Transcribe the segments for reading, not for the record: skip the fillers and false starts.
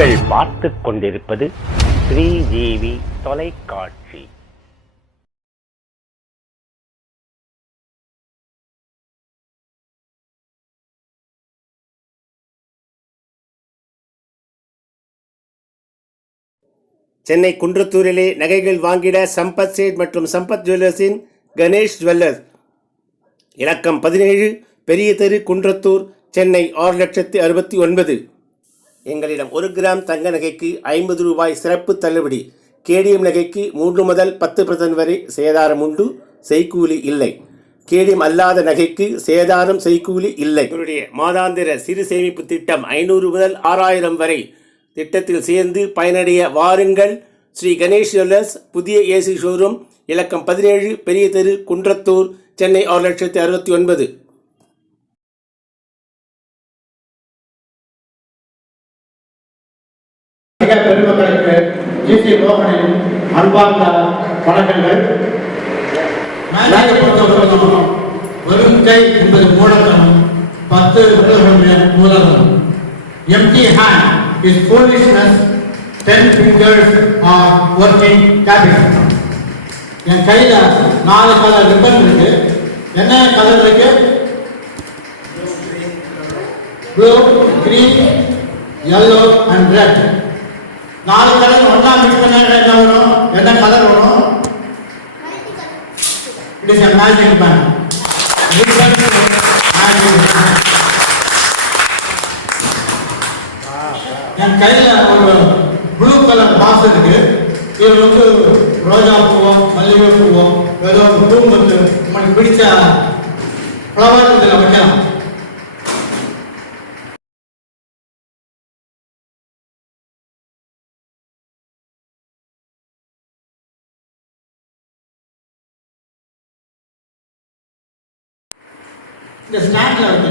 நீங்கள் பார்த்துக் கொண்டிருப்பது ஸ்ரீஜீவி தொலைக்காட்சி. சென்னை குன்றத்தூரிலே நகைகள் வாங்கிட சம்பத் சேட் மற்றும் சம்பத் ஜுவல்லர்ஸின் கணேஷ் ஜுவல்லர்ஸ், இலக்கம் 17, பெரிய தெரு, குன்றத்தூர், சென்னை 6,69,000. எங்களிடம் 1 கிராம் தங்க நகைக்கு 50 ரூபாய் சிறப்பு தள்ளுபடி. கேடிஎம் நகைக்கு 3 முதல் 10% வரை சேதாரம் உண்டு, செய்கூலி இல்லை. கேடிஎம் அல்லாத நகைக்கு சேதாரம், செய்கூலி இல்லை. இவருடைய மாதாந்திர சிறு சேமிப்பு திட்டம் 500 முதல் 6,000 வரை திட்டத்தில் சேர்ந்து பயனடைய வாருங்கள். ஸ்ரீ கணேஷ் ஜுவல்லர்ஸ், புதிய ஏசி ஷோரூம், இலக்கம் 17, பெரிய தெரு, குன்றத்தூர், சென்னை 6,69,000. பெருமக்களுக்கு ஜிசி மோகனின் அன்பார்ந்த வணக்கங்கள். வெறும் கை என்பது மூலதனம், 10 விரல்களுடைய மூலதனம். Empty hand is foolishness, 10 fingers are working capital. என் கையில 4 கலர் ரிப்பன் இருக்கு. என்ன கலர் இருக்கு? Blue, green, yellow and red. 4 colour ஒண்ணா மிக்ஸ் பண்ணா என்ன வரும்? என்ன கலர் வரும்? It is a magic band. என் கையில ஒரு ப்ளூ கலர் பாக்ஸ் இருக்கு. இது வந்து ரோஜா பூவோ, மல்லிகை பூவோ, ஏதோ பூ வந்து உங்களுக்கு பிடிச்ச ஃப்ளவர் இதில் வைக்கலாம். இந்த ஸ்டாண்ட்ல வைக்க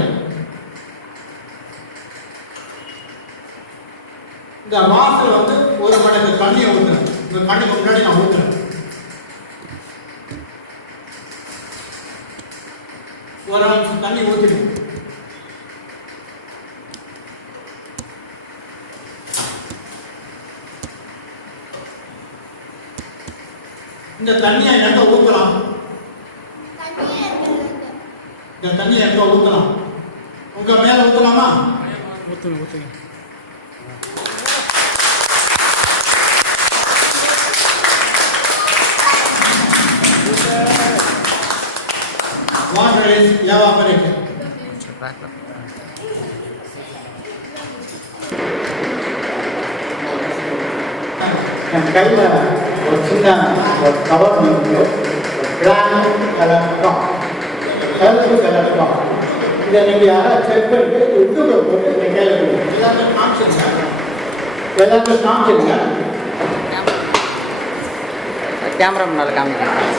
இந்த வாசல் வந்து ஒரு மடங்கு தண்ணியை ஊற்றுறேன். இந்த கண்ணுக்கு முன்னாடி நான் ஊற்றுறேன். ஒரு நிமிஷம் தண்ணி ஊற்றிடும். இந்த தண்ணியை எங்க ஊற்றலாம்? இந்த தண்ணியை எங்க ஊற்றலாம்? உங்க மேல ஊற்றலாமா? ஊற்றுங்க. Water is evaporated. என் கையில் ஒரு சின்ன ஒரு கவர் இருக்கு. பிளாக் கலர் டாப், கருப்பு கலர் டாப். இதை நீங்கள் யாராவது செக் பண்ணிட்டு யூடியூப்ல போட்டு என் கையில் எல்லாத்தையும் காமிச்சிருங்க. கேமரா முன்னால் காமிக்கிறேன்.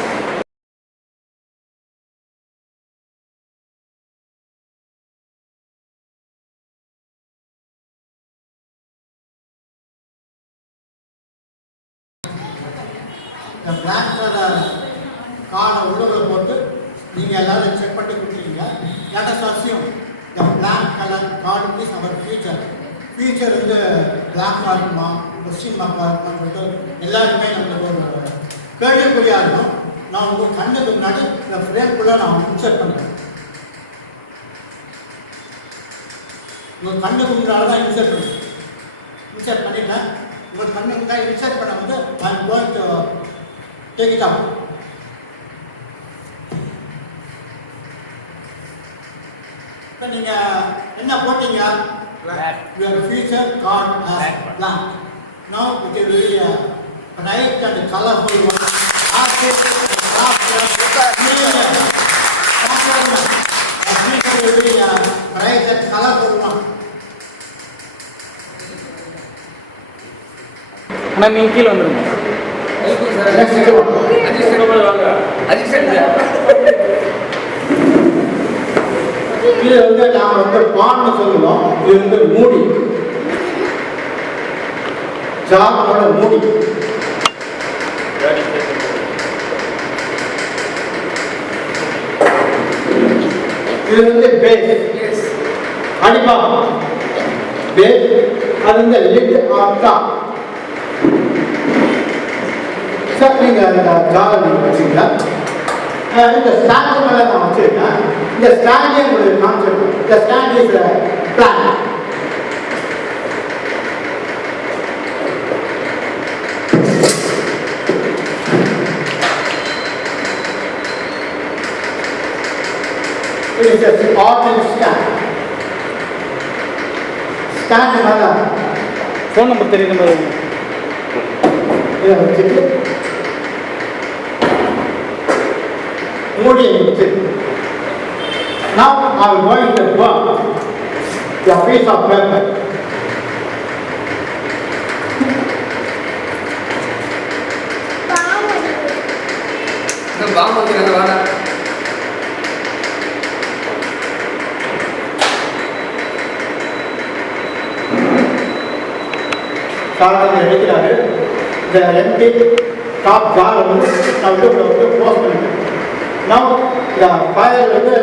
இந்த பிளாக் கலர் கார்டை உள்ளுக்குள்ள போட்டு நீங்கள் எல்லாரும் செக் பண்ணி கொடுத்துருக்கீங்க. லேட்டஸ்ட் அவசியம் இந்த பிளாக் கலர் கார்டு ப்ளீஸ் அவர் ஃபியூச்சர் வந்து பிளாக் மார்க்குமா, கொஸ்டின் மார்க்காக இருக்குமான்னு சொல்லிட்டு எல்லாருமே நம்மளுக்கு ஒரு கேள்விக்குறியாக இருக்கும். நான் உங்கள் கண்ணுக்கு முன்னாடி இந்த ஃப்ரேம்குள்ளே நான் இன்சர்ட் பண்ணுறேன். உங்கள் கண்ணுக்கு முன்னாடி தான் இன்சர்ட் பண்ணிட்டேன். உங்கள் கண்ணுக்கு முன்னாடி இன்சர்ட் பண்ண வந்து ஐ am going to take it up. இப்போ நீங்கள் என்ன போட்டீங்க? Your future card as blank. Now it will be a bright and colorful one. The future will be a bright and colorful one. ஆனால் நீங்கள் கீழே வந்துருங்க. இது வந்து நாம வந்து பான்னு சொல்லுவோம். இது வந்து மூடி, ஜாமோட மூடி. இது வந்து பேஸ், அடிப்பா பேஸ். அது இந்த லிட் ஆர் டாப். சார் நீங்கள் அந்த ஜாலை நீங்கள் வச்சுக்கலாம். இந்த ஸ்டாண்ட் மேலே நான் வச்சுருக்கேன். இந்த ஸ்டாண்டே உங்களுக்கு காமிச்சிருக்கேன். இந்த stand is plan. It is an ordinary stand. Stand மேலே ஃபோன் நம்பர் தெரியுற மாதிரி இதை வச்சுட்டு மூடியை வச்சு now I am going to work a piece of paper. பாம்பு வைக்கிறாங்க வாடா. சாதாரண எடுக்கிறாரு. இந்த எம்டி டாப் ஜார் வந்து நான் வந்து க்ளோஸ் பண்ணிட்டேன். now இந்த ஃபயர் வந்து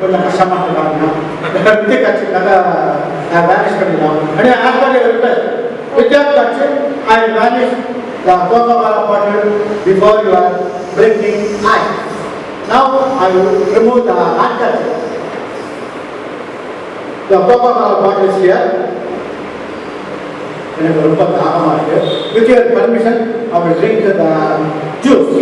கொஞ்சம் கஷ்டமாக இருக்காங்க. இந்த கட்சிக்காக வேனிஷ் பண்ணிடலாம். And as per your request without கட்சி ஐ vanish the Coca-Cola bottle before you are blinking eye. Now I will remove the handkerchief. The Coca-Cola bottle is here. எனக்கு ரொம்ப தாகமாக இருக்கு. With your permission I will drink the juice.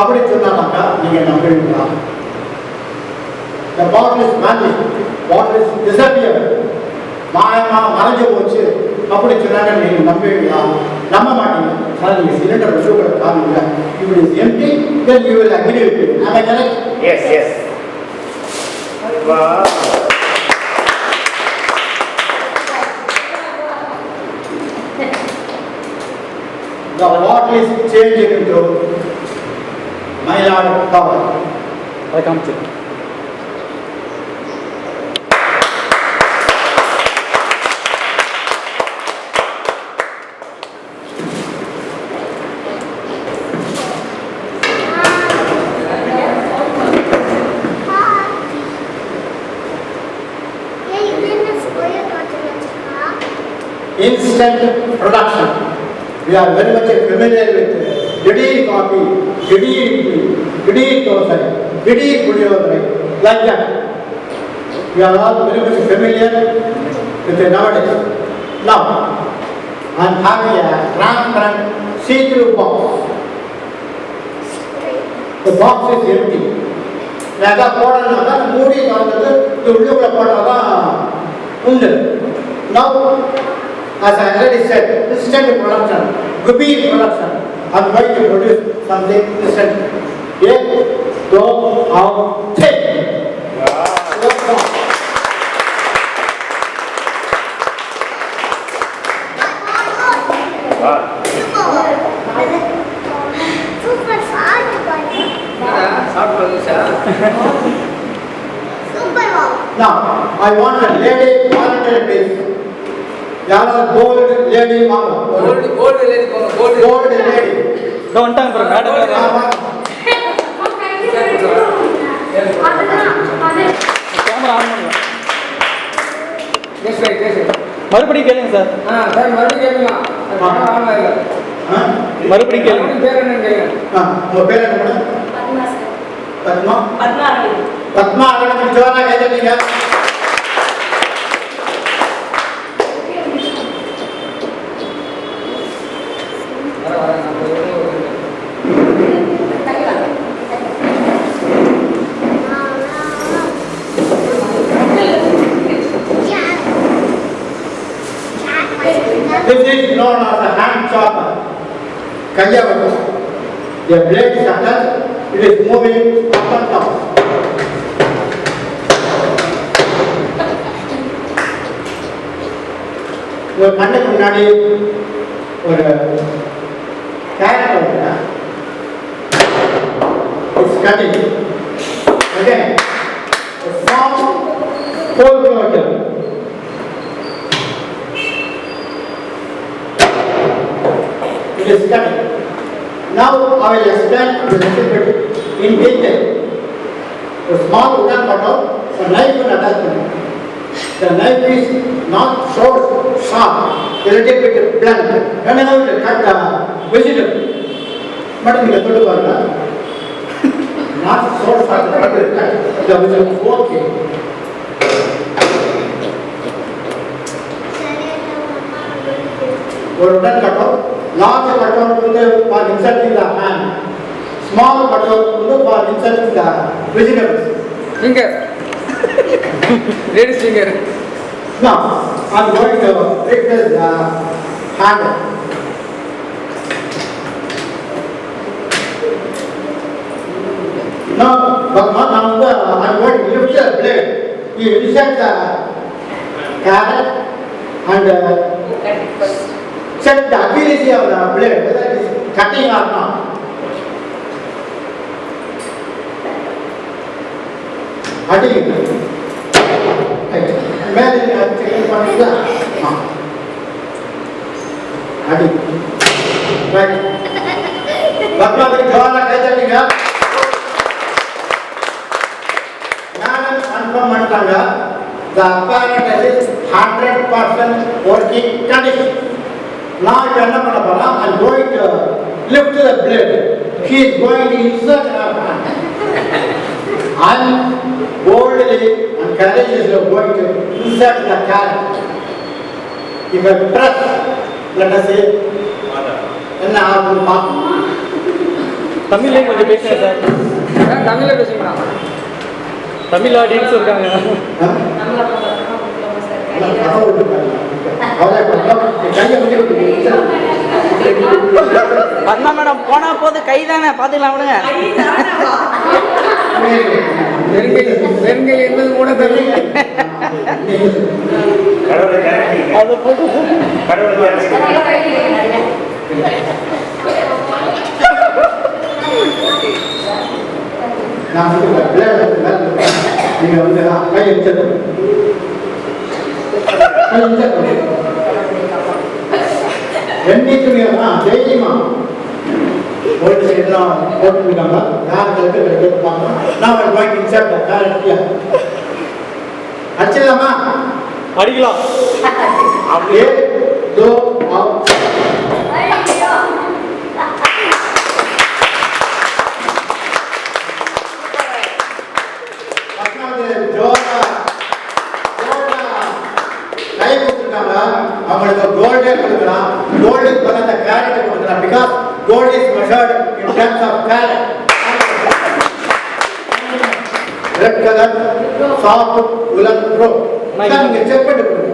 அப்படி சொன்னாக்கா நீங்க நம்புவீங்களா? The bottle is vanished. Bottle is disappeared. மாயமா மறைஞ்சு போச்சு அப்படி சொன்னாங்க நீங்க நம்புவீங்களா? நம்ப மாட்டீங்க. சார் நீங்க சிலிண்டர் ரிசர்வ் காமிங்க. If it is empty, then you will agree with it. Am I correct? Yes, yes. Wow. The bottle is changing into my lord power. அதை காமிச்சு Instant production. We are very much familiar with Idli coffee, Idli idli, Idli dosa, Idli puliyogare, like that. We are all very much familiar with it nowadays. Now, I am having a transparent see-through box. The box is empty. ஏதாவது போடணும்னா மூடி திறந்துட்டு இது உள்ளுக்குள்ள போட்டாதான் உண்டு. Now, as I already said, instant production, gobi production. I'm going to produce something instant. Ek, do, aur, take. Now, I want a lady volunteer please. Yara gold lady mama. Gold lady. Gold lady. இதோ வந்துட்டாங்க பாருங்க madam camera on பண்ணுங்க. Yes, right. மறுபடியும் கேளுங்க sir. Sir, மறுபடியும் கேளுங்க. On ஆகல. மறுபடியும் கேளுங்க. பேர் என்னன்னு கேளுங்க. உங்க பேர் என்ன madam? Padma sir. Padma. Padma Aravind. Padma Aravind Zohra கைதட்டீங்க. This is known as a hand chopper. Kayavaku. The blade is attached, it is moving up and down. ஒரு கண்ணுக்கு முன்னாடி ஒரு கேரட் வருது. It's cutting. Again, a small pole closure. It is cutting. Now I will explain a little bit in detail. A small wooden cutter, a knife and attachment. The knife is not so sharp, a little bit blunt. Whenever you cut the vegetable, but in the good not so sharp, but you cut the vegetable. Okay. ஒரு உடன் cutter large cutter வந்து for inserting the hand, small cutter வந்து for inserting the vegetables. Finger. Ladies finger. Now I am going to take this hand. Now I am going to lift the blade. You insert the carrot and check the ability of the blade, whether it is cutting or not. Cutting. Right. Where is the checking point? Cutting. Right. Bhagwan Jawala Kaidatinga. Madam confirm Mantanga. The apparatus is 100% working condition. Now I am going to lift the blade. She is going to insert her hand. And boldly and courageously going to insert the carrot. If I press, let us say, தமிழ்ல கொஞ்சம் பேசுங்க sir. தமிழ்ல பேசுங்களா? Tamil audience இருக்காங்க. Padma madam போனா போது கை தானே பாத்துக்கலாம் விடுங்க. வெறுங்கை என்பது கூட தெரியல. அது போட்டு நீங்க வந்து கை எடுத்து தைரியமா போட்டு எல்லாம் போட்டுருக்காங்க. யார் கருத்து பார்க்கலாம். நான் வாங்கி இன்சார்ட் அடிச்சிடலாமா? அடிக்கலாம். அப்படியே தோ அவங்களுக்கு கோல்டே கொடுக்கலாம். கோல்டுக்கு பதில் அந்த கேரட் கொடுக்கலாம். Because gold is measured in terms of carat. Red colour soft woollen rope. நீங்க செக் பண்ணி கொடுங்க.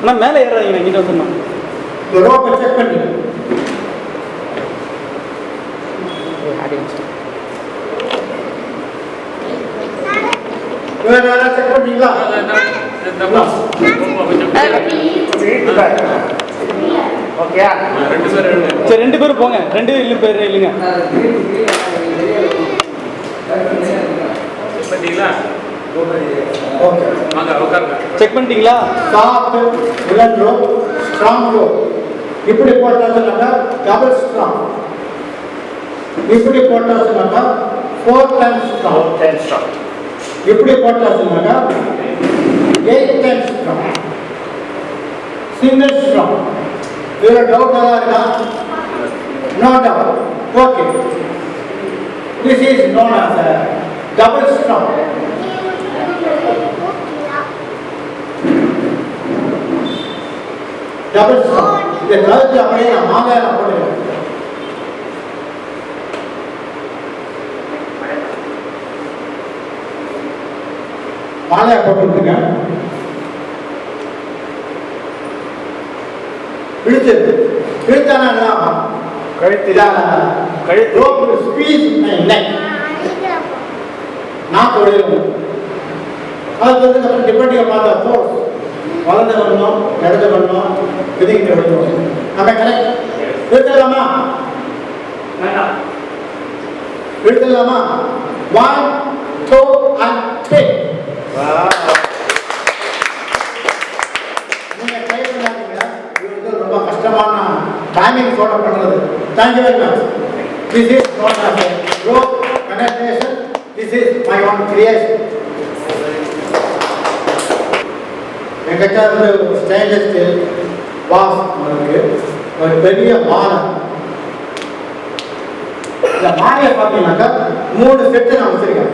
அண்ணா மேலே ஏறாதீங்க, இங்கிட்ட வந்துடணும். இந்த ரோப்பை செக் பண்ணி வேற யாராவது செக் பண்ணீங்களா? ஓகேயா? சரி 2 பேரும் போங்க, 2 பேர் இல்லைங்க. ஓகே செக் பண்ணிட்டீங்களா? Soft woollen rope, strong rope. இப்படி போட்டாச்சுனாக்கா டபுள் ஸ்ட்ராங். இப்படி போட்டாச்சுனாக்கா 4 டைம்ஸ் ஸ்ட்ராங். 10 ஸ்ட்ராங். இப்படி போட்டாச்சுனாக்கா 8 டைம்ஸ் ஸ்ட்ராங். Single strong. இதுல டவுட் ஏதாவது இருக்கா? No doubt. Okay. This is known as a double strong. Double strong. இந்த கழுத்து அப்படியே நான் மாங்காயில போடுறேன். மாலையா போட்டுருங்க. இழுத்தானா கழுத்து rope will squeeze my neck. நாக்கு வெளியிடும். அது அப்புறம் டிபெண்டிங் அப்பான் த ஃபோர்ஸ். வலது வரணும், இடது வரணும், இதுங்கிற வரணும். நம்ம கரெக்ட் இழுத்தலாமா? இழுத்தலாமா? 1 2 and 3. நீங்க ட்ரை பண்ணாதீங்க. இது வந்து ரொம்ப கஷ்டமான டைமிங் ஃபாலோ பண்றது. Thank you very much. This is not a rope penetration. This is my own creation. என்கிட்ட வந்து ஸ்டெயின்லெஸ் ஸ்டீல் வாஸ் இருக்கு, ஒரு பெரிய மாலை. இந்த மாலையை பார்த்தீங்கன்னாக்கா 3 செட்டு நான் வச்சிருக்கேன்.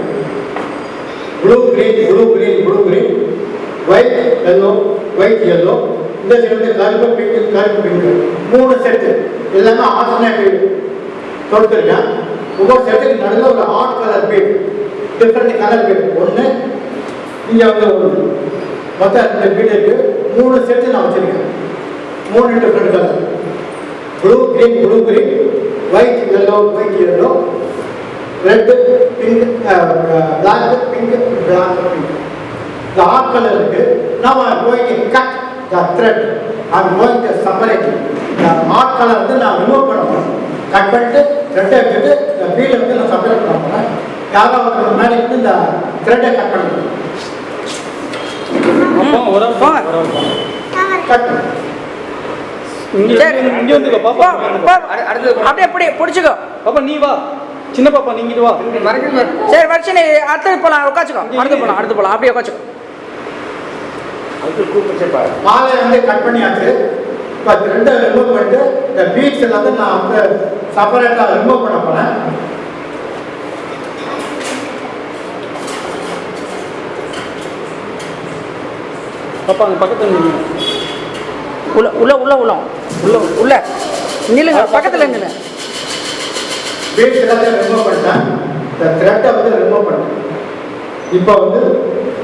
Blue green, blue green, blue green, white yellow, white yellow. இந்த சைடு வந்து கருப்பு பிங்க், கருப்பு பிங்க். 3 செட்டு எல்லாமே ஆல்டர்னேட்டிவ் கொடுத்துருக்கேன். ஒவ்வொரு செட்டுக்கு நடுவில் ஒரு odd colour bead, different colour bead. ஒன்று இங்கே வந்து ஒன்று, மொத்தம் 2 பீட் இருக்கு. 3 செட்டு நான் வச்சிருக்கேன். 3 different colour. Blue green, blue green, white yellow, white yellow, red pink, black pink, black pink. இந்த ஆட் கலர் இருக்கு. Now I am going to cut the thread. I am going to separate it. The odd colour வந்து நான் remove பண்ண போறேன். Cut பண்ணிட்டு த்ரெட்டை எடுத்துட்டு இந்த பீடை வந்து நான் செப்பரேட் பண்ண போறேன். யாராவது முன்னாடி வந்து இந்த த்ரெட்டை கட் பண்ணணும். கட் இங்க வந்து பாப்பா, அப்படியே அப்படியே பிடிச்சிக்கோ. பாப்பா நீ வா, சின்ன பாப்பா நீங்கிட்டு வா. சரி வச்சு நீ அடுத்தது போலாம், உட்காச்சுக்கோ. அடுத்து போலாம் அப்படியே உட்காச்சுக்கோ. அது கூப்பிட்டு மாலை வந்து கட் பண்ணியாச்சு. இப்போ த்ரெட்டை ரிமூவ் பண்ணிட்டு இந்த பீட்ஸ் எல்லாத்தையும் நான் வந்து செப்பரேட்டாக ரிமூவ் பண்ண போறேன். பாப்பா அங்க பக்கத்துல நில்லுங்க. உள்ள உள்ள உள்ள உள்ள உள்ள உள்ள நில்லுங்க, பக்கத்துல நில்லுங்க. பீட்ஸ் எல்லாத்தையும் ரிமூவ் பண்ணிட்டேன். இந்த த்ரெட்டை வந்து ரிமூவ் பண்ணிட்டேன். இப்போ வந்து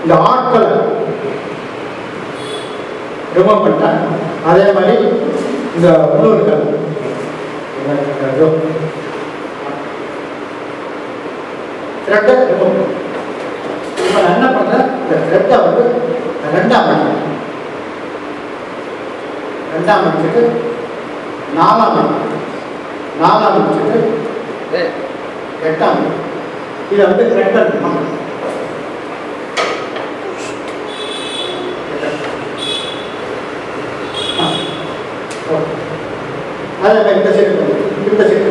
இந்த ஆட் கலர் ரிமூவ் பண்ணிட்டேன். அதே மாதிரி இந்த இன்னொரு கலர் த்ரெட்டை ரிமூவ். இப்போ நான் என்ன பண்ணுறேன், இந்த த்ரெட்டை வந்து ரெண்டாக மடிக்கிறேன். ரெண்டாக மடிச்சுட்டு நாலாம் மடிச்சுட்டு 8ஆம். இதை வந்து த்ரெட்டை இருக்கணும். அதே மாதிரி இந்த சைடு இந்த சைடு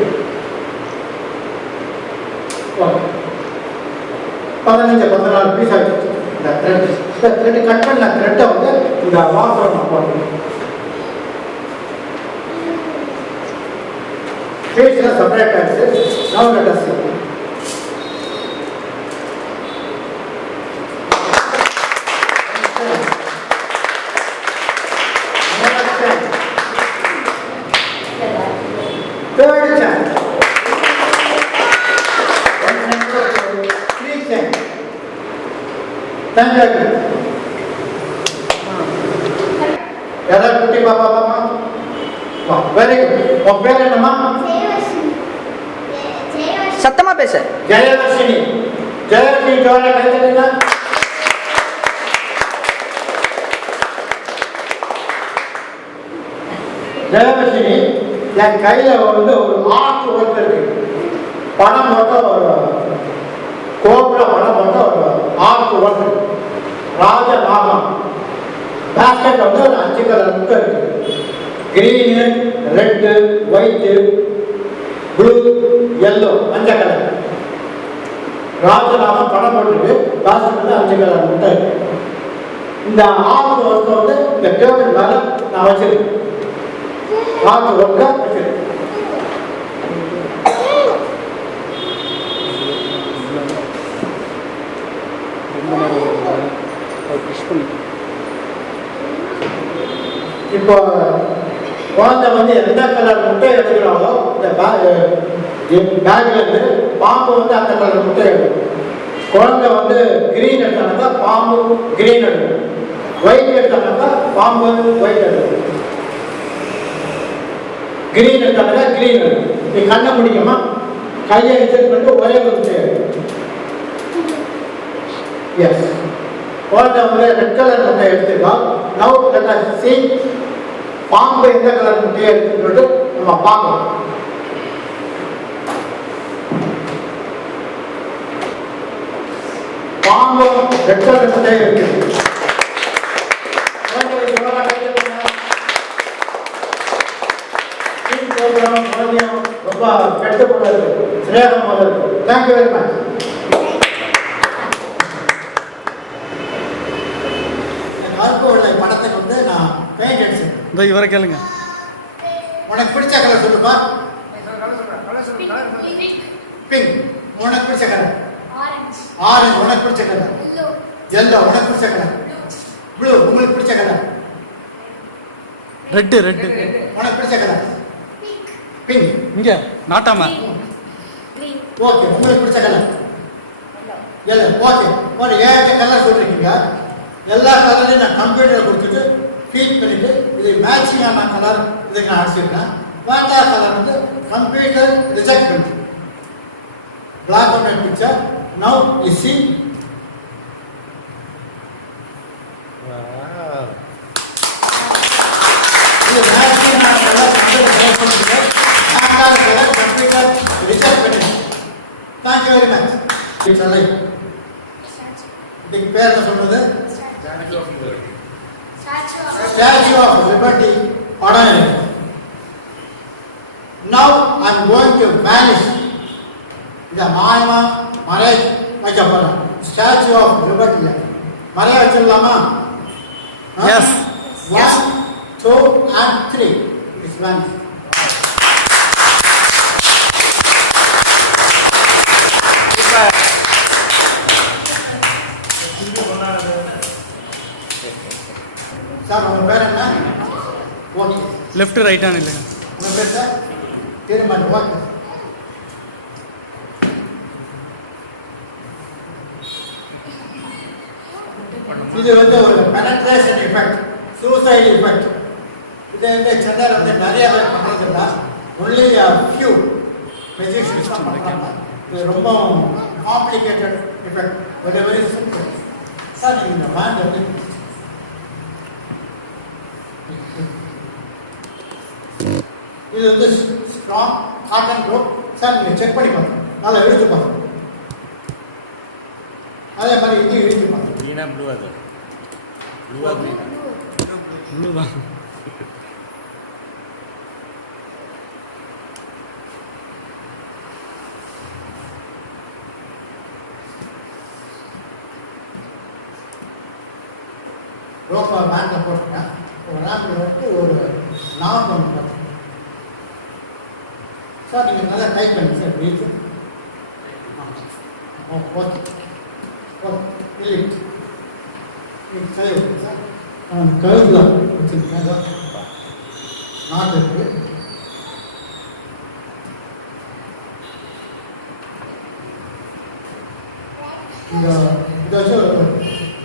15-14 பீஸ் ஆகிடுச்சு. இந்த த்ரெட் கட் பண்ண த்ரெட்டை வந்து இந்த வாசல் நான் போடுறேன். பீஸ்லாம் செப்பரேட் ஆகிடுச்சு. நான் ஒரு dress third chance. 3 chains. Thank you. யாராவது குட்டி பாப்பா பாப்பா வா, வெரி குட். உன் பேர் என்னம்மா? சத்தமா பேசு. ஜெயவர்ஷினி. ஜெயவர்ஷினி ஜோரா கைத்தட்டுங்க. ஜெயவர்ஷினி, என் கையில வந்து ஒரு ஆர்ட் ஒர்க் இருக்கு. பணம் மட்டும் ஒரு கோபுர பணம் மட்டும் ஒரு ஆர்ட் ஒர்க். ராஜநாகம் பேஸ்கெட் வந்து ஒரு 5 கலர் முட்டை இருக்கு. Green, red, white, blue, yellow, மஞ்சள் கலர். ராஜநாமம் படம் போட்டுருக்கு. பேஸ்கெட் 5 கலர் முட்டை இருக்கு. இந்த ஆர்ட் ஒர்க்கை வந்து இந்த டேபிள் மேல நான் வச்சிருக்கேன். ஆர்ட் ஒர்க்கை வச்சிருக்கேன். இப்போ குழந்தை வந்து எந்த கலர் முட்டை எடுக்கிறாங்களோ இந்த பேக்ல இருந்து பாம்பு வந்து அந்த கலர் முட்டை எடுக்கும். குழந்தை வந்து கிரீன் எடுத்தானாக்கா பாம்பு கிரீன் எடுக்கும். ஒயிட் எடுத்தானாக்கா பாம்பு ஒயிட் எடுக்கும். கிரீன் எடுத்தானாக்கா கிரீன் எடுக்கும். நீ கண்ணை முடிக்குமா? கையை எக்ஸைட் பண்ணிட்டு ஒரே ஒரு முட்டை எடுக்கும். எஸ், குழந்தை வந்து ரெட் கலர் முட்டை எடுத்துக்கா. நவ் லெட் அஸ் சீ பாம்பு எந்த கலர் முட்டையை எடுத்துட்டு நம்ம பார்க்கலாம். பாம்பு ரெட் கலர் முட்டையை எடுத்து ரொம்ப கட்டுப்படாது, சிரேகமாக இருக்கு. Thank you very much. படத்தை கொண்டு நான் பெயிண்ட் அடிச்சேன். இந்த இவரை கேளுங்க. உனக்கு பிடிச்ச கலர் சொல்லுப்பா. பிங்க். உனக்கு பிடிச்ச கலர் ஆரஞ்சு. உனக்கு பிடிச்ச கலர் எல்லோ. உனக்கு பிடிச்ச கலர் ப்ளூ. உங்களுக்கு பிடிச்ச கலர் ரெட்டு. உனக்கு பிடிச்ச கலர் பிங்க். இங்க நாட்டாம. ஓகே, உங்களுக்கு பிடிச்ச கலர் எல்லோ. ஓகே, ஒரு 7 கலர் சொல்லிருக்கீங்க. எல்லா கலரையும் நான் கம்ப்யூட்டரில் கொடுத்துட்டு ஃபீட் பண்ணிட்டு இது மேட்சிங்கான கலர் இதுக்கு நான் அடிச்சிருக்கேன். வேண்டா கலர் வந்து கம்ப்யூட்டர் ரிஜெக்ட் பண்ணி black and white picture. Now you see இது மேட்சிங்கான கலர் கம்ப்யூட்டர் ரிஜெக்ட் பண்ணிட்டு வேண்டா கலர் கம்ப்யூட்டர் ரிஜெக்ட் பண்ணி. Thank you very much. சொல்லை இதுக்கு பேர் என்ன சொல்றது? Statue of Liberty படம். Now I am going to vanish. இந்த மாயமா மறை வைக்க போறேன். Statue of Liberty மறை வச்சிடலாமா? Yes. 1, 2 and 3. It's vanish. Sir உங்க பேர் என்ன? ஓகே. லெஃப்ட் ரைட் ஹேண்ட் இல்லைங்க. உங்க பேர் சார்? திருமண். ஓகே. இது வந்து ஒரு பெனட்ரேஷன் எஃபெக்ட், சூசைட் எஃபெக்ட். இது வந்து சென்னையில் வந்து நிறைய பேர் பண்ணுறதில்ல. ஒன்லி ஃபியூ மெஜிஷியன்ஸ் தான் பண்ணுறாங்க. இது ரொம்ப complicated effect. Very very simple. Sir நீங்கள் இந்த பேண்ட் வந்து இது வந்து ஸ்ட்ராங் காட்டன் ரோப். சார் நீங்கள் செக் பண்ணி பாருங்க, நல்லா இழுத்து பாருங்க. அதே மாதிரி இது இழுத்து பாருங்க. க்ரீனா ப்ளூவா சார்? ப்ளூவா க்ரீனா? ப்ளூ தான். ரோப்பா பேண்டில் போட்டுட்டேன். ஒரு ரேம்பில் வந்து ஒரு நாப் ஒன்று போட்டேன். சார் நீங்கள் நல்லா டைப் பண்ணுங்க சார். வீட்டு ஓகே ஓகே இல்லை சரி சார். கழுத்தில் வச்சுருக்கேன். நாட் இருக்கு. இதை வச்சு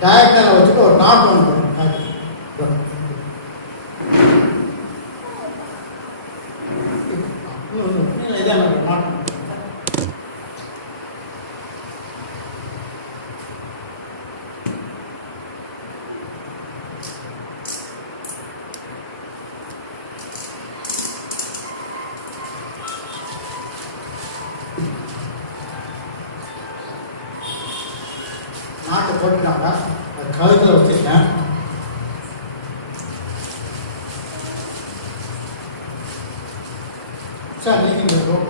டயக்னலை வச்சுட்டு ஒரு நாட் ஒன்று போடும். இதே மாதிரி நாட் நாட்டை போட்டுட்டாங்க. அது கழுத்தில் வச்சுருக்கேன். சார் நீங்கள் இந்த ரோப்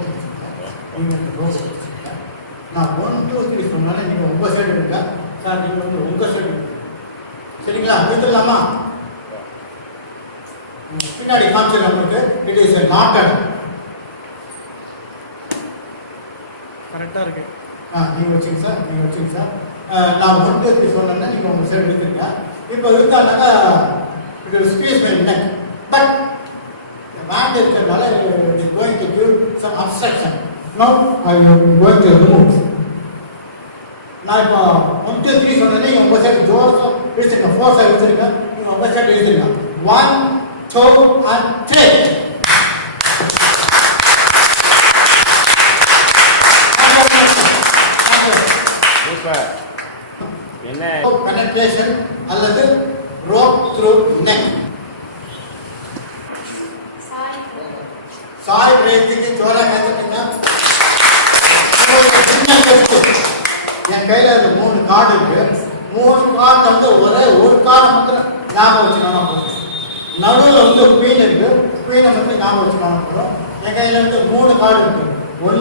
வச்சுருக்கேன். நான் 1 2 3 சொன்னாலும் நீங்கள் உங்கள் சைடு எடுங்க. சார் நீங்கள் வந்து உங்கள் சைடு சரிங்களா? எடுத்துடலாமா? பின்னாடி காமிச்சு நம்மளுக்கு இட் இஸ் எ நாட்டட். கரெக்டாக இருக்கு. நீங்கள் வச்சுங்க சார், நீங்கள் வச்சுங்க சார். நான் 1 2 3 சொன்னேன்னா நீங்கள் உங்கள் சைடு எடுத்துருங்க. இப்போ இருக்கானாக்கா it will squeeze my neck. But band இருக்கிறதுனால it is going to give some obstruction. No I am going to remove. நான் இப்போ 1 2 3 சொன்னேன்னா நீங்கள் உங்கள் சைடு ஜோர்ஸாக இழுத்துருங்க. ஃபோர்ஸாக இழுத்துருங்க. நீங்கள் உங்கள் சைடு இழுத்துருங்க. 1 2 and 3. சூப்பர். என்ன பெனட்ரேஷன் அல்லது ரோப் த்ரூ நெக். சாய் பிரேக்கிக்கு ஜோரா கற்றுக்கிட்டீங்க. என் கையில் அது 3 கார்டு இருக்கு. 3 கார்டு வந்து ஒரு கார்டை மட்டும் ஞாபகம் வச்சுக்கணும் போதும். நடுவில் வந்து குயின் இருக்கு. குயினை மட்டும் ஞாபகம் வச்சுக்கணும் போதும். என் கையில் வந்து 3 கார்டு இருக்கு. 1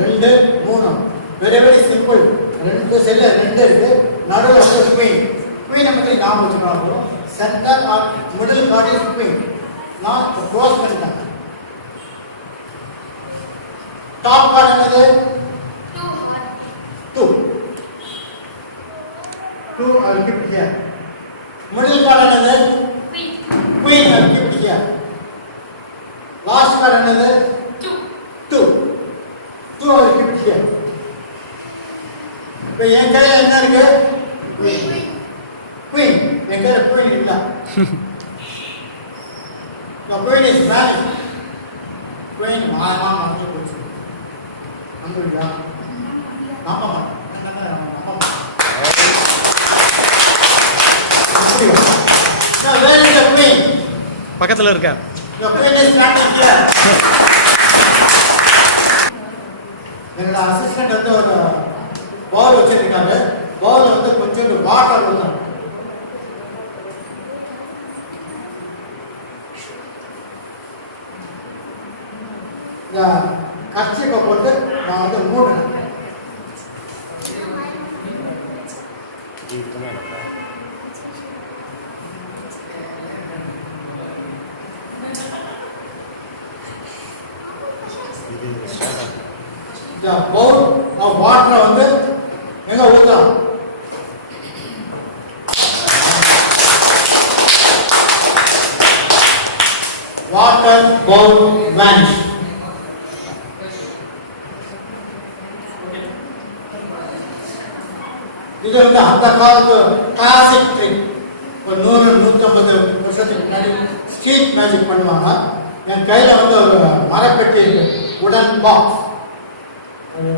2 3. Very very simple. 2 செல்ல 2 இருக்கு. நடுவில் வந்து குயின். குயினை மட்டும் ஞாபகம் வச்சுக்கணும் போதும். Centre or middle card is queen. நான் க்ளோஸ் பண்ணிட்டேன். டாப் கார்டு என்னது? 2. 2 I will keep it here. Middle card another? Queen I will keep it here. Last card another? 2 I will keep it here. இப்போ என் கையில் என்ன இருக்கு? Queen. என் கையில் Queen இல்லை. The Queen is vanished. Queen மாயமாக வந்து போச்சு. நம்புறியா? நம்ப மாட்டேன். பக்கத்தில் இருக்க. என்னோட அசிஸ்டன்ட் வந்து ஒரு பவுல் வச்சிருக்காரு. பவுல் வந்து கொஞ்சம் வாட்டர் ஊற்றணும். இந்த கர்ச்சிப்பை போட்டு நான் வந்து மூடுறேன். இந்த பவுல் வாட்டரை வந்து எங்க ஊற்றலாம்? Water Pavul vanish. இது வந்து அந்த காலத்து கிளாசிக் ட்ரிக். ஒரு 100-150 வருஷத்துக்கு முன்னாடி ஸ்ட்ரீட் மேஜிக் பண்ணுவாங்க. என் கையில் வந்து ஒரு மரப்பெட்டி இருக்கு. உடன் பாக்ஸ், ஒரு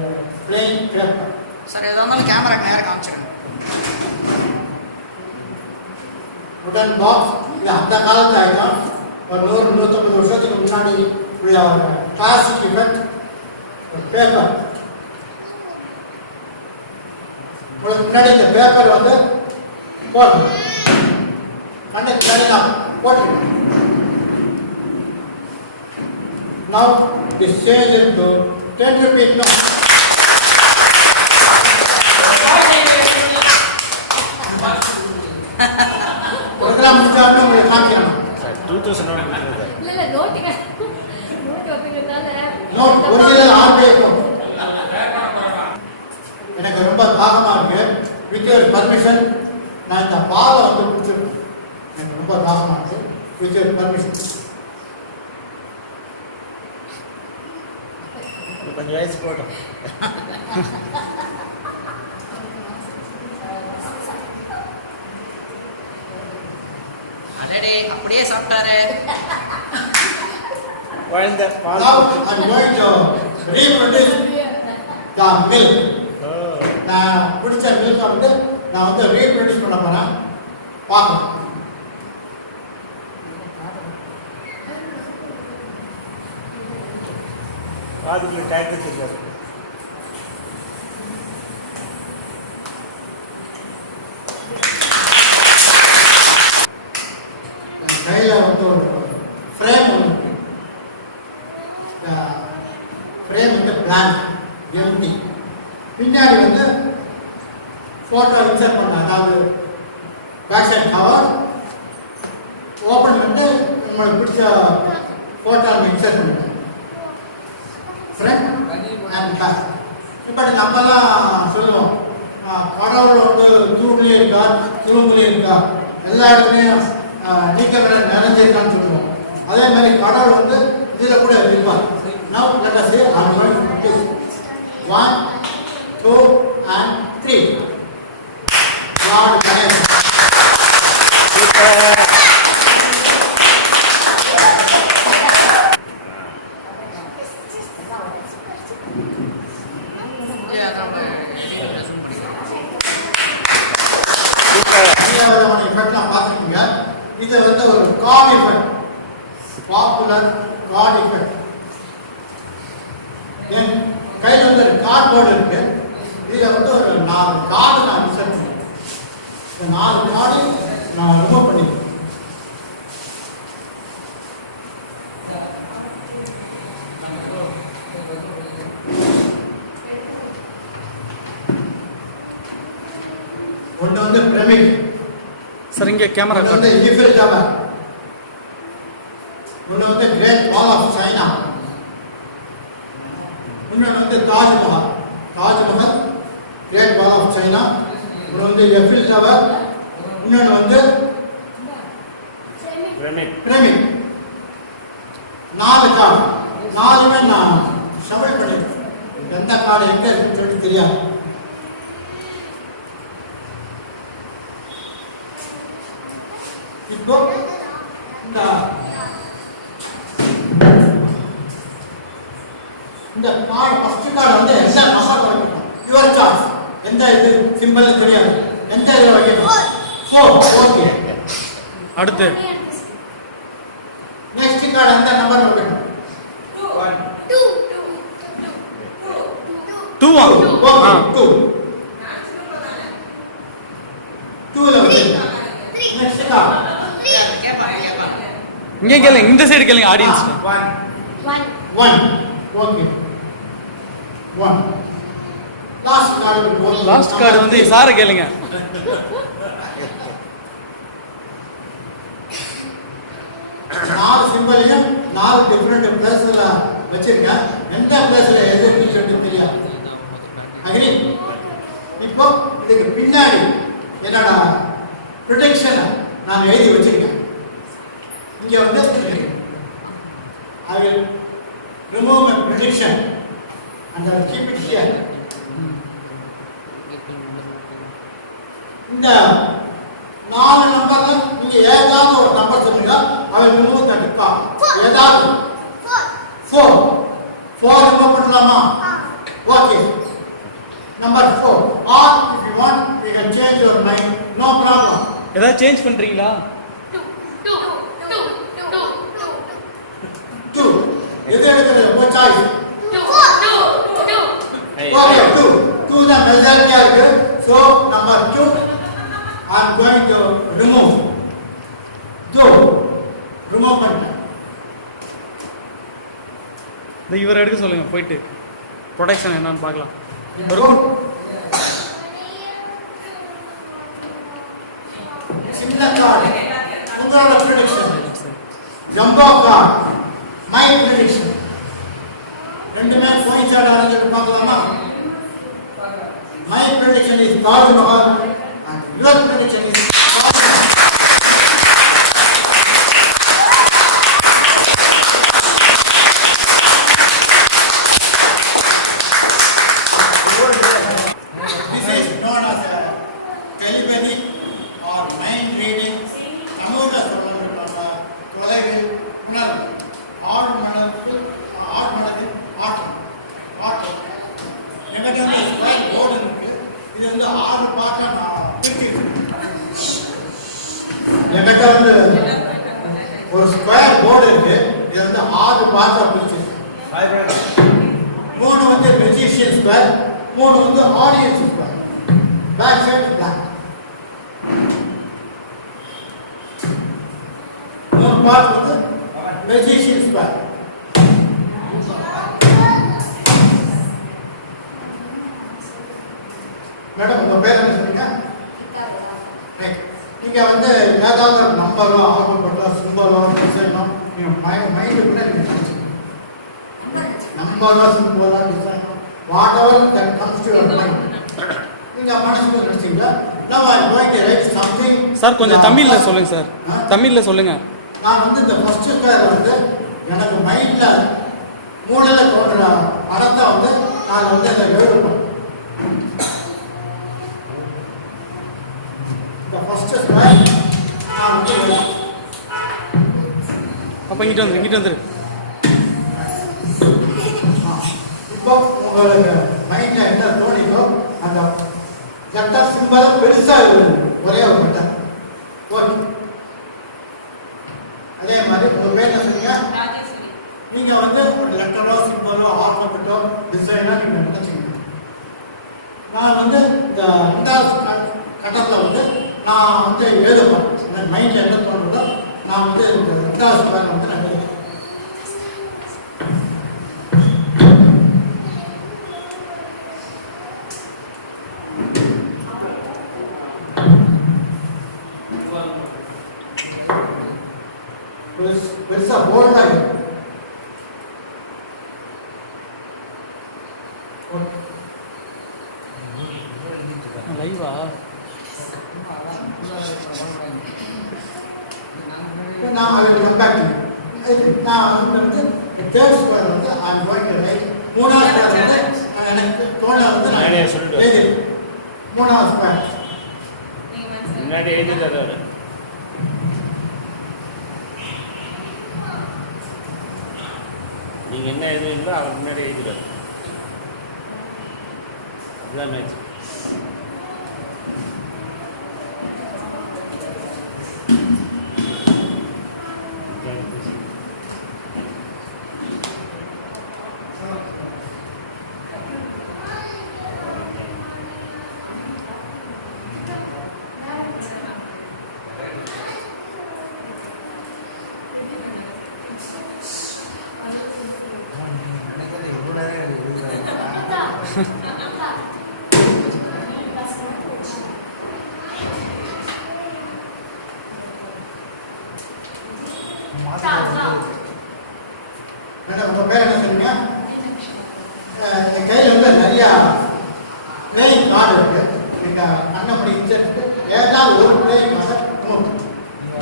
பிளெயின் பேப்பர். சார் எதாக இருந்தாலும் கேமராக்கு நேரம் காமிச்சிருங்க. உடன் பாக்ஸ் இது அந்த காலத்து ஐட்டம். ஒரு 100-150 வருஷத்துக்கு முன்னாடி உள்ள ஒரு கிளாசிக் இஃபெக்ட். ஒரு பேப்பர். முன்னாடி இந்த பேப்பர் வந்து போடணும். கண்ணுக்கு முன்னாடி நான் போட்டுருக்கேன். Now this change into 10 rupees note. Program முடிச்சாலும் உங்களுக்கு காமிக்கிறேன். 2000 நோட் ஒரிஜினல் ஆர்பிஐ நோட். எனக்கு ரொம்ப தாகமா இருக்கு. வித் யுவர் பர்மிஷன் நான் இந்த பாலை வந்து குடிச்சிருக்கேன். எனக்கு ரொம்ப தாகமா இருக்கு. With your permission. கொஞ்சம் வயசு போட்டோம். அப்படியே சாப்பிட்டாரு. குழந்தை பால் Now I'm going to reproduce the milk. நான் பிடிச்ச மில்கை வந்து நான் வந்து ரீப்ரொடியூஸ் பண்ண போறேன். பார்க்கலாம். பாதிக்குள்ள டேக்ஸ் இருக்காது. கையில் வந்து ஒரு ஃப்ரேம் ஒன்று இருக்கு. ஃப்ரேம் வந்து பிளாங்க் எம்டி. பின்னாடி வந்து ஃபோட்டோ இன்சர்ட் பண்ண, அதாவது பேக் சைட் கவர் ஓப்பன் பண்ணிட்டு நம்மளுக்கு பிடிச்ச ஃபோட்டோ இன்சர்ட் பண்ணுங்க. Front and back. இப்போ நம்மலாம் சொல்லுவோம் கடவுள் வந்து தூண்லேயே இருக்கா, தூண்லேயே இருக்கா, எல்லா இடத்துலையும் நீக்கங்களை நிறைஞ்சிருக்கான்னு சொல்லுவோம். அதே மாதிரி கடவுள் வந்து இதில் கூட இருப்பார். Now let us say I'm going to practice 1, 2 and 3. God Ganesh. விதமான எஃபெக்ட்லாம் பார்த்துருக்கீங்க. இது வந்து ஒரு card effect, popular card effect. என் கையில் வந்து ஒரு கார்ட்போர்டு இருக்கு. இதில் வந்து ஒரு 4 கார்டு நான் இன்சர்ட் பண்ணுவேன். இந்த 4 கார்டு நான் ரிமூவ் பண்ணிக்கிறேன். ஒன்று வந்து பிரமிட், சார் இங்கே கேமரா ஒன்று வந்து ஈஃபில் டவர், ஒன்று வந்து கிரேட் வால் ஆஃப் சைனா, இன்னொன்று வந்து Taj Mahal, Taj Mahal great wall of China, இன்னொன்று வந்து எஃபில் டவர், இன்னொன்று வந்து பிரமிட். 4 கார்டு, 4மே நான் ஷவல் பண்ணிருக்கேன். எந்த கார்டு எங்கே இருக்குன்னு சொல்லிட்டு தெரியாது. இப்போ இந்த கார்டு ஃபர்ஸ்ட் கார்டு வந்து என்ன நம்பர் வைக்கணும், யுவர் சாய்ஸ். எந்த இது சிம்பிள் தெரியாது, எந்த இது வைக்கணும். 4. ஓகே. அடுத்து நெக்ஸ்ட் கார்டு எந்த நம்பர் வைக்கணும். 2 ஓகே 2. 2ல வைக்கணும். நெக்ஸ்ட் கார்டு இங்கே கேளுங்க, இந்த சைடு கேளுங்க audience. 1. Okay 1. Last card last card வந்து சாரை கேளுங்க. நாலு சிம்பிளையும் 4 டிஃபரெண்ட் பிளேஸ்ல வச்சிருக்கேன். எந்த பிளேஸ்ல எது இருக்குன்னு சொல்லிட்டு தெரியாது. அக்ரி? இப்போ இதுக்கு பின்னாடி என்னோட ப்ரொடெக்ஷனை நான் எழுதி வச்சிருக்கேன். இங்கே வந்து I will remove my prediction and I will keep it here. இந்த 4 நம்பர்ல நீங்க ஏதாவது ஒரு நம்பர் சொல்லுங்க. I will remove that card. ஏதாவது 4 ரிமூவ் பண்ணலாமா? Okay. Number 4. Or if you want we can change your mind, no problem. ஏதாவது change பண்றீங்களா? 2. எது எடுக்கிறது? உங்க சாய்ஸ். ஓகே 2 தான் மெஜாரிட்டியா இருக்கு. So number 2 I am going to remove. Remove பண்ணிட்டேன். இந்த இவரை எடுக்க சொல்லுங்க, போயிட்டு ப்ரொடெக்ஷன் என்னன்னு பார்க்கலாம். சின்ன கார்டு உங்களோட prediction. Jumbo card my prediction. ரெண்டுமே பாயிண்ட் ஷாட் ஆரம்பிச்சு பார்க்கலாமா? My prediction is Taj Mahal and your prediction is Taj Mahal. This is known as a telepathy or mind reading. சமூக சொல்லணும். என்கிட்ட வந்து ஒரு ஸ்கொயர் போர்டு இருக்கு. இது வந்து 6 பார்ட்டா பிரிச்சு. 3 வந்து மெஜிஷியன் ஸ்கொயர், 3 வந்து audience square. Back side black. 3 part வந்து மெஜிஷியன் ஸ்கொயர். மேடம் உங்க பேர் என்ன சொன்னீங்க? நீங்க வந்து ஏதாவது நம்பரோ ஆல்பபெட்டோ சிம்பலோ டிசைனோ நீங்க மைண்டுக்குள்ள நீங்க நினைச்சுக்கணும். நம்பரோ சிம்பலோ டிசைனோ whatever that comes to your mind நீங்க மனசுல நினைச்சீங்க. now I am going to write something. Sir கொஞ்சம் தமிழ்ல சொல்லுங்க சார். தமிழ்ல சொல்லுங்க. நான் வந்து இந்த ஃபர்ஸ்ட் ஸ்கொயர் வந்து எனக்கு மைண்ட்ல மூளையில தோன்ற படத்தை வந்து நான் வந்து அதை எழுதுவேன். இந்த ஃபர்ஸ்ட் ஸ்கொயர் நான் வந்து எழுதுவேன். அப்ப இங்கிட்டு வந்துரு. இப்போ உங்களுக்கு மைண்ட்ல என்ன தோணிக்கோ அந்த லெட்டர் சிம்பல் பெருசா எழுதுங்க. ஒரே ஒரு லெட்டர். ஓகே. அதே மாதிரி உங்க பேர் என்ன சொன்னீங்க? நீங்க வந்து ஒரு லெட்டரோ சிம்பலோ ஆல்பபெட்டோ டிசைனோ நீங்க நினைச்சீங்க. நான் வந்து இந்த கட்டத்தில் வந்து நான் வந்து எழுதுவேன். மைண்ட்ல என்ன தோணுதோ நான் வந்து இந்த 2வது ஸ்கொயர் வந்து நான் எழுதுவேன். பெருசா போல்டா இருக்கு. லைவா நான் அதை கம்பேர் நான் வந்து தேர்ட் ஸ்கொயர் வந்து ஐ அம் கோயிங் டு ரைட். 3வது ஸ்கொயர் வந்து எனக்கு தோண வந்து நான் எழுதி 3வது ஸ்கொயர் முன்னாடி எழுதிட்டாரு. நீங்க என்ன எழுதுவீங்களோ அவர் முன்னாடி எழுதுறாரு. அதுதான் மேட்ச். மேடம் உங்க பேர் என்ன சொன்னீங்க? என் கையில் வந்து நிறைய பிளேயிங் கார்டு இருக்கு. நீங்க கண்ணப்படி இன்செக்ட் ஏதாவது ஒரு பிளேயிங் கார்டை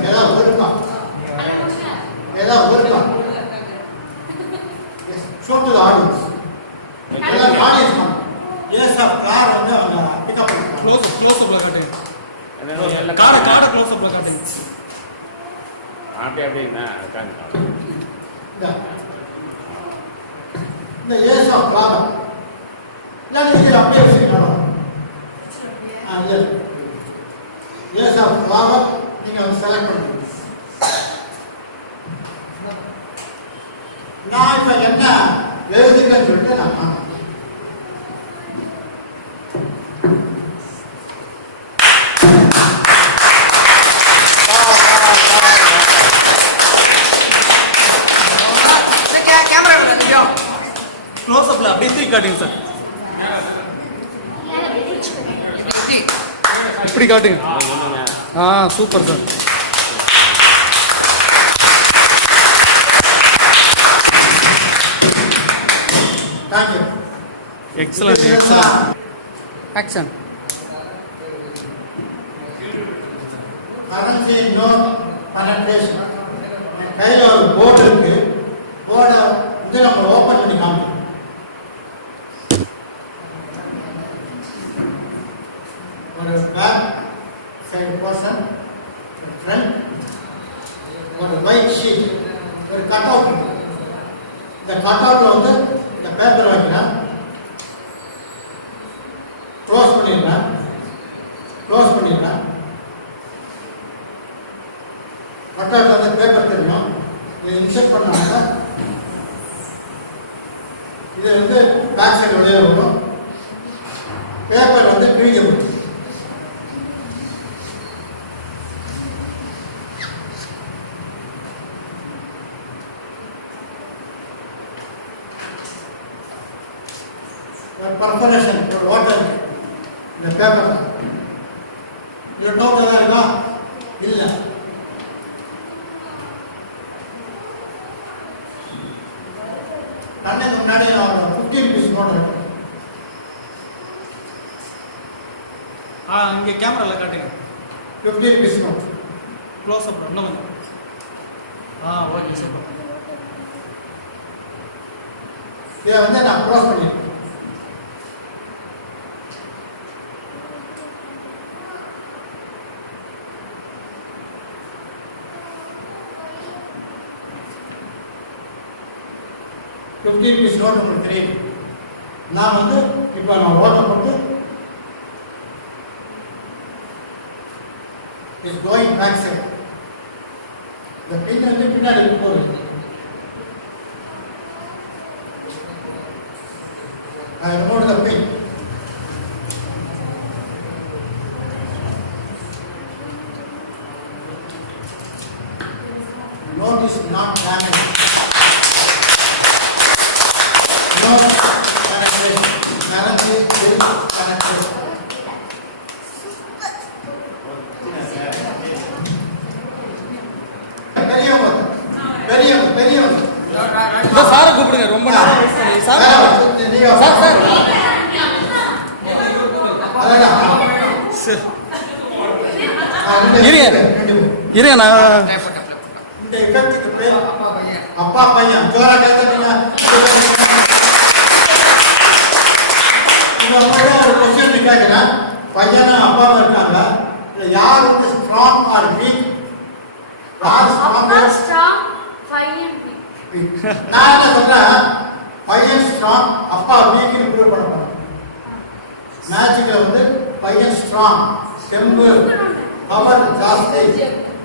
ஏதாவது ஒரு card show to the audience. எல்லாம் ஆடியன்ஸ் தான். எஸ் ஆஃப் கார் வந்து அவங்க பிக்கப் பண்ணுவாங்க. க்ளோஸ் அப்ல காட்டுங்க. கார்ட க்ளோஸ் அப்ல காட்டுங்க. அப்படின்னா இந்த ஏஸ் ஆஃப் ஃப்ளவர் இது அப்படியே வச்சுக்கணும். ஏஸ் ஆஃப் ஃப்ளவர் நீங்க வந்து செலக்ட் பண்ணுங்க. நான் இப்ப என்ன எழுதுக்கன்னு சொல்லிட்டு நான் க்ளோஸ் அப்ல அப்படியே தூக்கி காட்டுங்க சார். இப்படி காட்டுங்க. Super sir. Thank you. Excellent. Action. Currency note penetration. கையில் ஒரு போர்டு இருக்கு. போர்டை வந்து நம்ம ஓப்பன் பண்ணி காமிக்கணும். ஒரு பேக் சைடு போர்ஷன், ஃப்ரண்ட், ஒரு ஒயிட் ஷீட், ஒரு கட் அவுட். இந்த கட் அவுட்ல வந்து இந்த பேப்பர் வைக்கிறேன். க்ளோஸ் பண்ணிடுறேன். மக்களுக்கு வந்து பேப்பர் தெரியும். இதை இன்செர்ட் பண்ணாங்க. இது வந்து பேக் சைடு வெளியே வரும். பேப்பர் வந்து கிழிக்கப்படும். பர்ஃபரேஷன் ஒரு வாட்டர் இந்த பேப்பர் இது டோட்டலாக இருக்கா இல்லை. கண்ணுக்கு முன்னாடி 15 பீஸ் நோட் இருக்கு. இங்கே கேமராவில் காட்டுங்க. 15 பீஸ் நோட் க்ளோஸ் அப் இன்னும் கொஞ்சம். Okay super. இதை வந்து நான் க்ளோஸ் பண்ணியிருக்கேன். ₹50 நோட் உங்களுக்கு தெரியும். நான் வந்து இப்போ நான் ஓட்ட போட்டு இஸ் கோயிங் பேக் சைட். இந்த பின் வந்து பின்னாடி போகுது. I remove the pin. The note is not damaged. Note connected. Currently still connected. பெரியவங்க சாரை கூப்பிடுங்க. ரொம்ப நேரம் சார் சார் சார் இருங்க நான் இந்த இடத்துக்கு பேர் அப்பா பையன் ஜோரா கேட்குறீங்க. ஒரு கொஸ்டின் கேட்கிறேன். பையனும் அப்பாவும் இருக்காங்க. யார் வந்து ஸ்ட்ராங் ஆர் வீக்? நான் என்ன சொல்றேன், பையன் ஸ்ட்ராங் அப்பா வீக்னு ப்ரூவ் பண்ண போறேன். மேட்சுக்கு வந்து பையன் ஸ்ட்ராங் தெம்பு பவர் ஜாஸ்தி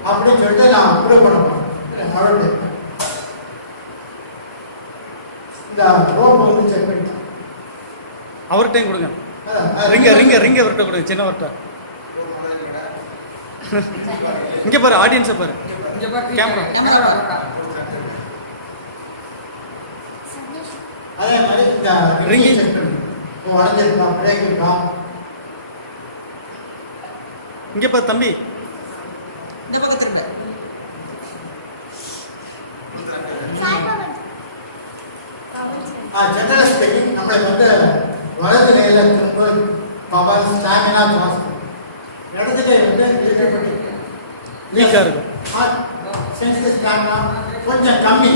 அப்படின்னு சொல்லிட்டு நான் ப்ரூவ் பண்ண போறேன். இந்த ரோப் வந்து செக் பண்ணிட்டேன். அவர்கிட்டையும் கொடுங்க. ரிங்க அவர்கிட்ட கொடுங்க. சின்னவர்கிட்ட இங்க பாரு, ஆடியன்ஸை பாரு. கேமரா அதே மாதிரி இந்த ரிங்கி செக் பண்ணி இப்போ வளைஞ்சிருக்கா பிரேக் இருக்கா. இங்க பாரு தம்பி. இந்த பக்கத்துல ஜெனரல் ஸ்பீக்கிங் நம்மளுக்கு வந்து வலது கையில திரும்ப பவர் ஸ்டாமினா ஜாஸ்தி, இடது கை வந்து வீக்கா இருக்கும். சென்சிட்டிவ் ஸ்டாமினா கொஞ்சம் கம்மி.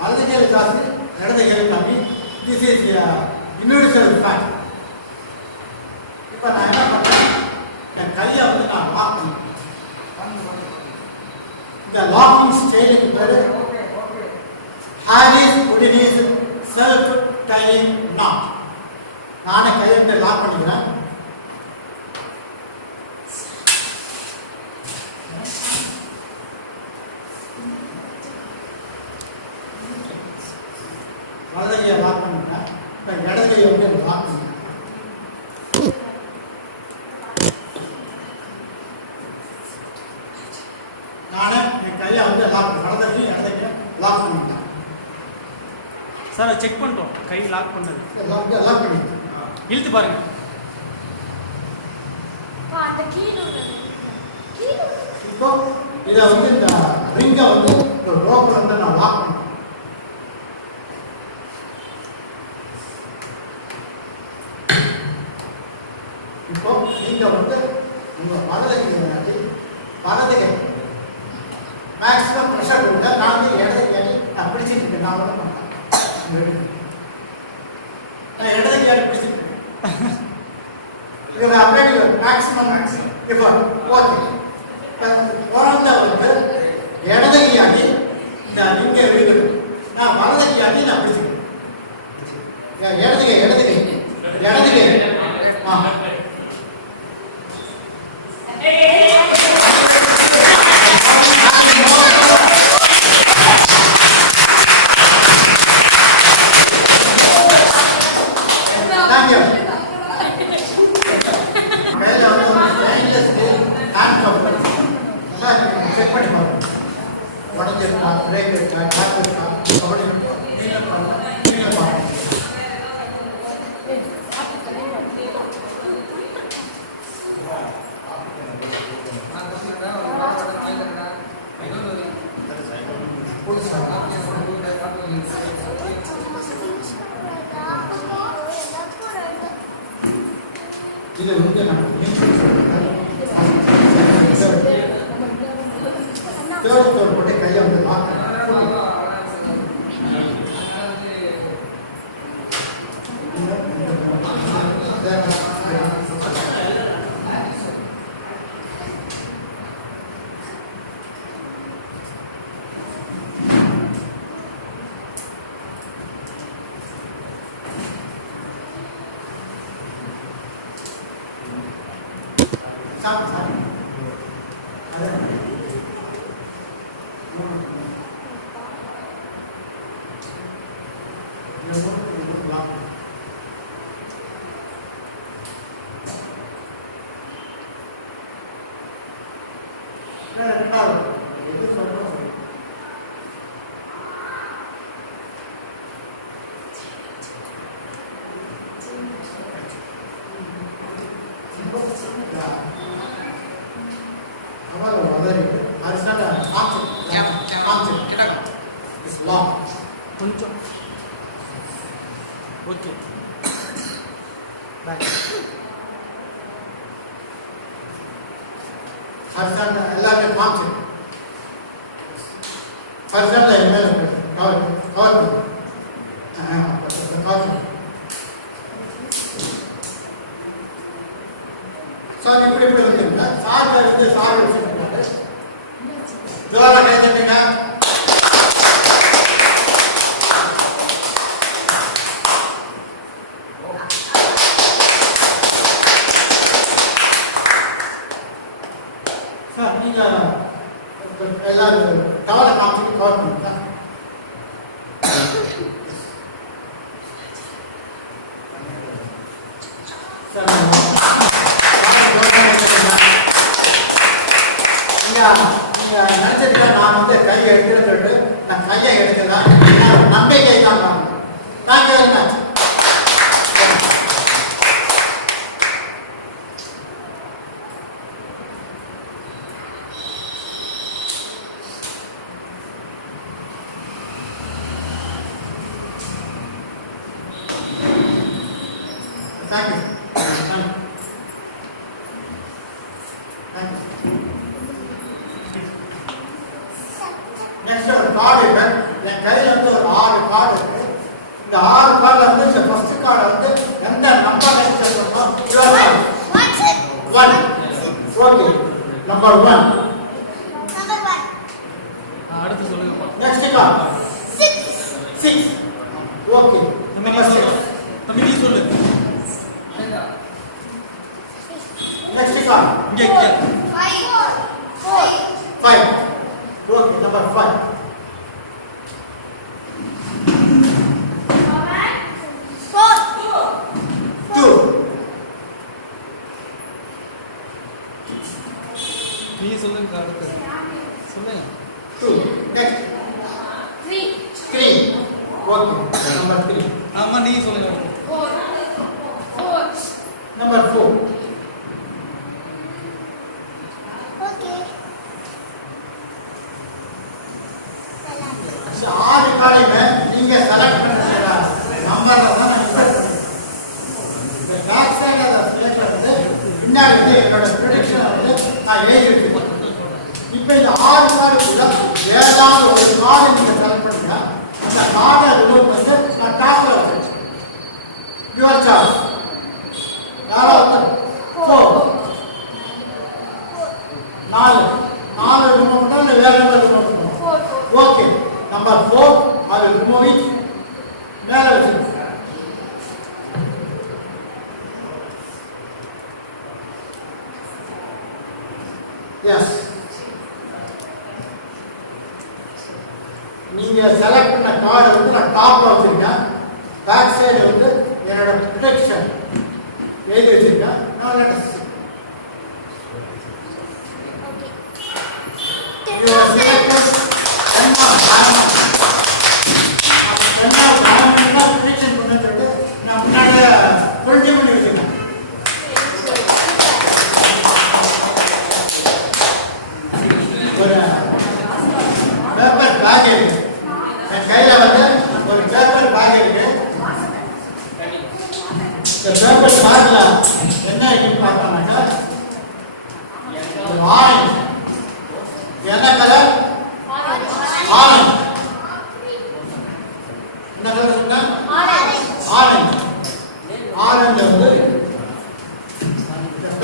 வலது கையில் ஜாஸ்தி, இடது கையில் கம்மி. This is universal fact. இப்போ நான் என்ன பண்ணுறேன், என் கையை வந்து நான் லாக் பண்ணுறேன். இந்த லாக்கிங் ஸ்டைலுக்கு பேர் ஹாரிஸ் உடினீஸ் செல்ஃப் டையிங் நாட். நானே கையை லாக் பண்ணிக்கிறேன். வலது கையை லாக் பண்ணிக்கிறேன். இப்போ இடது கையை வந்து லாக் பண்ணிக்கிறேன். நானே என் கையை வந்து லாக் வலது கை இடது கையை லாக் பண்ணிட்டேன். சார் செக் பண்ணிட்டோம். கை லாக் பண்ணது லாக் பண்ணிட்டேன். இழுத்து பாருங்க. இப்போ இதை வந்து இந்த ரிங்கை வந்து ஒரு ரோப்பில் வந்து நான் லாக் பண்ணேன். இப்போ நீங்க வந்து உங்க வலது கை மேக்ஸிமம் ப்ரெஷர் கொடுங்க. நான் வந்து இடது கை நான் பிடிச்சிட்டு இருக்கேன். நான் வந்து பண்ணேன் இடது கை பிடிச்சிட்டு இருக்கேன். இது அப்படியே மேக்ஸிமம் இப்போ ஓகே. பிறந்த வந்து இடது கையாடி நான் இங்கே வெளியிடும். நான் வலது கையாடி நான் பிடிச்சிக்கிறேன். இடது கை ஆ இது வந்து நம்ம தேர்ட் போட்டு கையை வந்து కొంచెం ఓకే எல்லாமே கான்செப்ட் ஃபர்ஸ்ட் மேல கவர் கவர் சார் இப்படி இப்படி வந்துருங்க சார் வந்து சார் வச்சுருக்காரு ஜோரா கை தட்டுங்க சார் நீங்க எல்லாரும் கவலை காமிச்சு கவர் பண்ணுங்க சார் நீங்க நினைச்சிருக்க நான் வந்து கையை எடுத்துட்டு நான் கையை எடுக்கிறேன் நம்பிக்கை தான் நான் கேட்கிறேன் Thank you. Thank you. Next ஒரு கார்டு இருக்கு. என் கையில வந்து ஒரு 6 கார்டு இருக்கு. இந்த 6 கார்டுல வந்து இந்த ஃபர்ஸ்ட் கார்டு வந்து எந்த நம்பர் லைன் சொல்றோமோ one. ஓகே. நம்பர் 1. அடுத்து சொல்லுங்க. Next card 6. ஓகே. நம்பர் 6. தம்பி நீ சொல்லு. Next card. இங்க 5. Okay, number 5. 2. நீ சொல்லுங்க அடுத்து. சொல்லுங்க. 2. Next. 3. Okay, number 3. ஆமா நீ சொல்லுங்க. 4. Number 4. ஆறு காலையில நீங்க செலக்ட் பண்ணுற நம்பரை தான் நான் செலக்ட் பண்ணுறேன். இந்த பேக் சைடு ஸ்டேட்ல வந்து பின்னாடி வந்து என்னோட ப்ரொடிக்ஷனை வந்து நான் எழுதி வச்சுருக்கேன். இப்போ இந்த 6 கார்டுக்குள்ள ஏதாவது ஒரு கார்டு நீங்க செலக்ட் பண்ணுங்க. அந்த கார்டை ரிமூவ் வந்து நான் டாப்ல வச்சிருக்கேன். Your choice. யாராவது 4. 4 ரிமூவ் பண்ணா இல்லை வேற நம்பர் ரிமூவ் பண்ணுவோம். Okay. Number 4, I will remove it. மேல வச்சிருக்கேன். Yes. நீங்க செலக்ட் பண்ண கார்டு வந்து நான் டாப்ல வச்சிருக்கேன். பேக் சைடு வந்து என்னோட ப்ரொடெக்ஷன் எழுதி வச்சிருக்கேன். நான் லெட்டர் Your selected prediction பண்ணிட்டு நான் முன்னாடி 20 பண்ணி வச்சிருக்கேன்.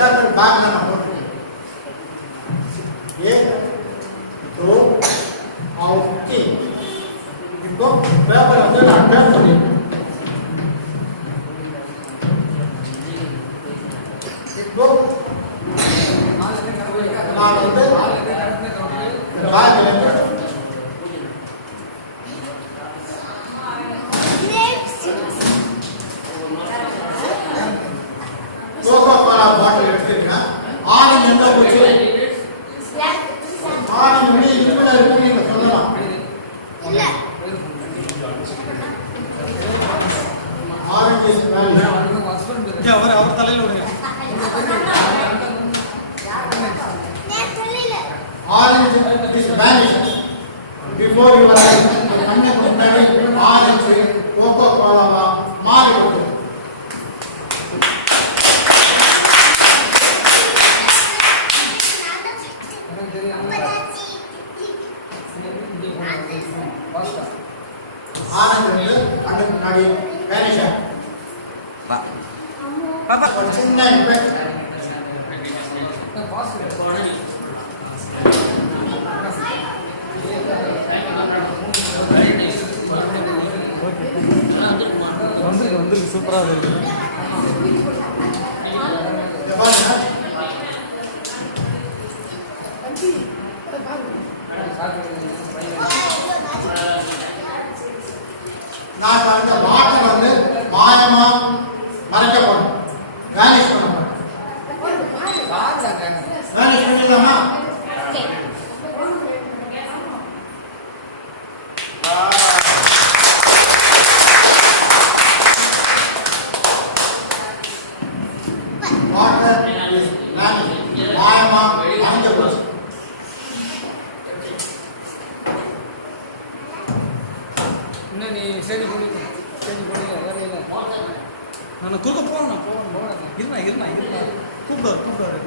பேப்பர் பேக்ல நான் போட்டுருக்கேன். ஏ த்ரோ அவுட் டி. இப்போ பேப்பர் வந்து நான் டேப் பண்ணிருக்கேன். இப்போ நான் வந்து பேக்ல இருந்து கோகோ கோலா பாட்டில் எடுத்துருக்கேன். ஆரஞ்சு எங்க போச்சு? ஆரஞ்சு வந்து லிக்விடா இருக்கு நீங்க சொல்லலாம். Orange is value. அவர் தலையில விடுங்க. Orange is vanished before your eyes. கண்ணுக்கு முன்னாடி ஆரஞ்சு கோகோ கோலாவா மாறிவிட்டது. ஆரஞ்சு கண்ணுக்கு முன்னாடி வேனிஷ் ஆகும். ஒரு சின்ன எஃபெக்ட். வந்துருக்கு சூப்பராக இருக்கு. நான் அந்த வாட்டர் வந்து மாயமா மறைக்கப்படும். வேனிஷ் பண்ணணும். வேனிஷ் பண்ணிடலாமா? Water is vanish. மாயமா மறைக்கப்படும். இன்னும் நீ சரி பண்ணிக்க வேற இல்லை. நான் குறுக்க போகணும் இருண்ணா கூப்பிடுவார்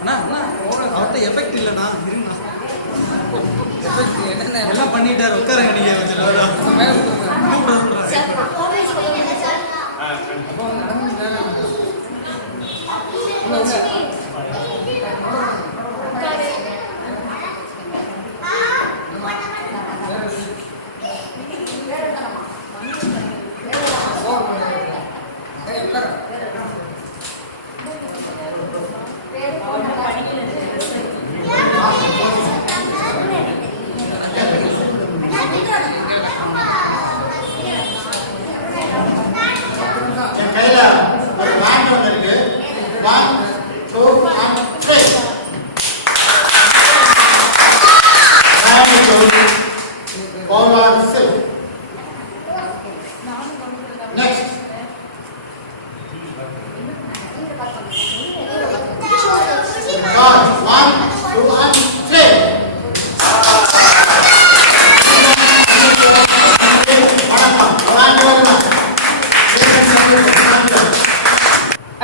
அண்ணா அவர்கிட்ட எஃபெக்ட் இல்லைண்ணா இருங்கண்ணா. எஃபெக்ட் என்னென்ன எல்லாம் பண்ணிட்டாரு. உட்காருங்க நீங்க வச்சுட்டு மேலே கூப்பிடுறாரு. அப்போ வந்து என் கையில ஒரு பேண்ட் ஒன்று இருக்கு. 1 2 and 3. Polar silk. Next. God, 1 2 and 3.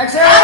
Action!